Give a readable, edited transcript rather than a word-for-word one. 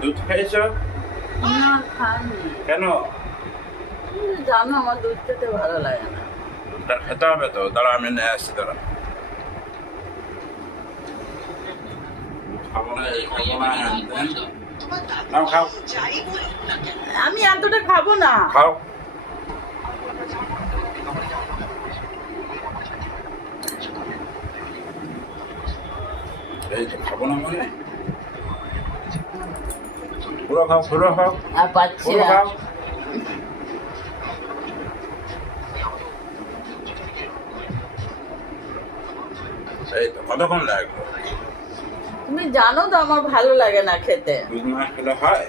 দুধ খাইছ? না খাইনি। কেন? জানো আমার দুধ খেতে ভালো লাগে না। দুধটা খেতে হবে তো, দাঁড়া আমি নিয়ে আসছি, দাঁড়া। খাবো না, এই খাবো না, হ্যান ত্যান। নাও খাও। আমি এতটা খাবো না। খাও। এই তো খাবো না মানে? পুরো খাও, পুরো খাও, আর পাচ্ছি পুরো না। খাও। এই তো কতক্ষণ লাগলো? তুমি জানো তো আমার ভালো লাগে না খেতে। দুধ না খেলে হয়?